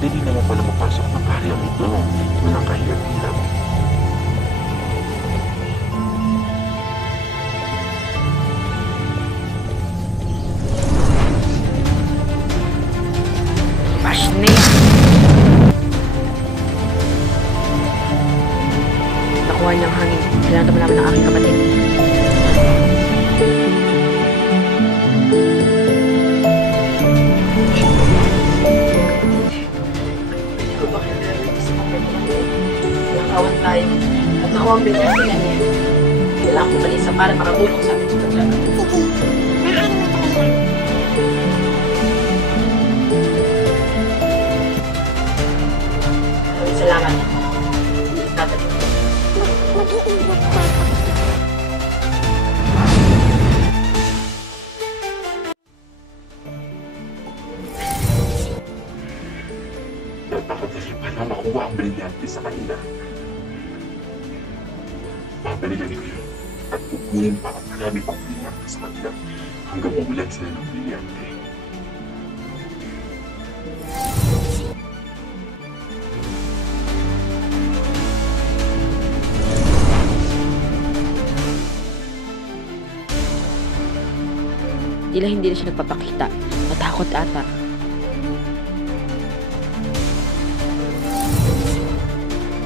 madali naman pala mapasok ng karyang ito. Walang kahirap-hirap. Ashley! Nakuha niyang hangin. Kailangan naman namin ng aking kapatid. Nakawan tayo. At nakuha ang bigyan sila niya. Kailangan ko balisa para makatulong sa atin sa paglaban. Salamat. Tatay. Mag-iingat ka. Napakadali pala makuha ang brilyante sa kanila. Babalikan ko yun at kukunin pa ang marami pang brilyante sa kanila hanggang mabulan sila ng brilyante. Tila hindi na siya nagpapakita. Matakot ata.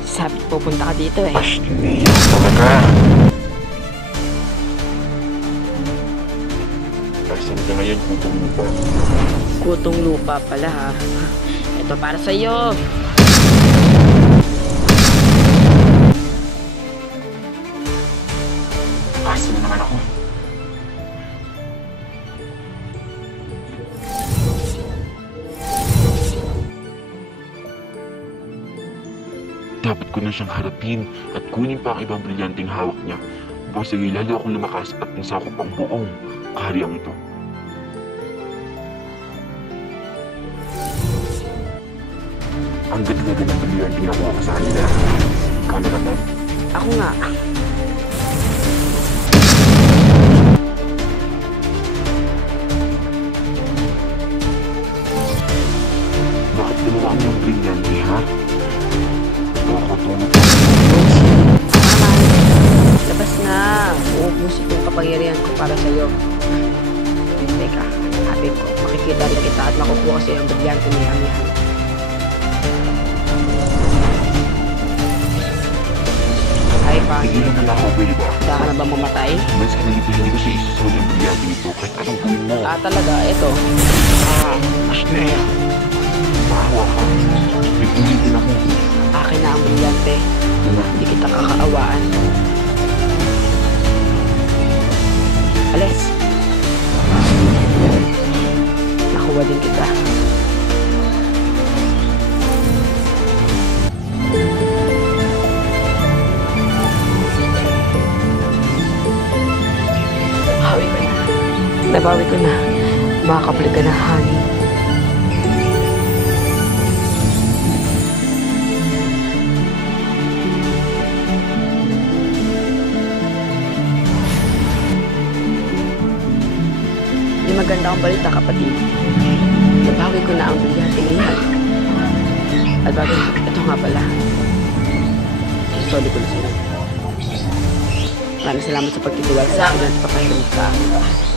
Sabi pupunta ka dito eh. Ashley, talaga. Asan ka ngayon, kutong lupa? Kutong lupa pala ha. Ito para sa'yo. Asan naman ako? Dapat ko na siyang harapin at kunin pa ang ibang brilyanteng hawak niya. O sige, lalo akong lumakas at nasakop ang buong karyang ito. Ang ganda-ganda ng brilyanteng nakuha ko sa kanila. Ikaw na naman. Ako nga. Bakit ginawa mo yung brilyante, ha? Ako tulog. Labas na. Uubos itong kapangyarihan ko para sa'yo. Teka, sabi ko, makikita rin kita at makukuha sa'yo ang brilyante ni Amihan. Ay, pa. Hindi naman ako, ba? Handa ka na ba mamatay? Mas hindi ko siya isusunod ang brilyante nito kahit anong gawin mo. Talaga, ito. Ashley! Bahawa ka. Pipilitin ako. Akin na ang brilyante. Hindi kita kakaawaan. Alis. Nakuha din kita. Hawi ko na. Nabawi ko na. Makakapalik ka na hangin. Maganda ang balita, kapatid. Nabawi ko na ang brilyante niyan. At bago, ito nga pala. Sorry ko na sila. Maraming salamat sa pagtitiwala sa akin at papahiram sa akin.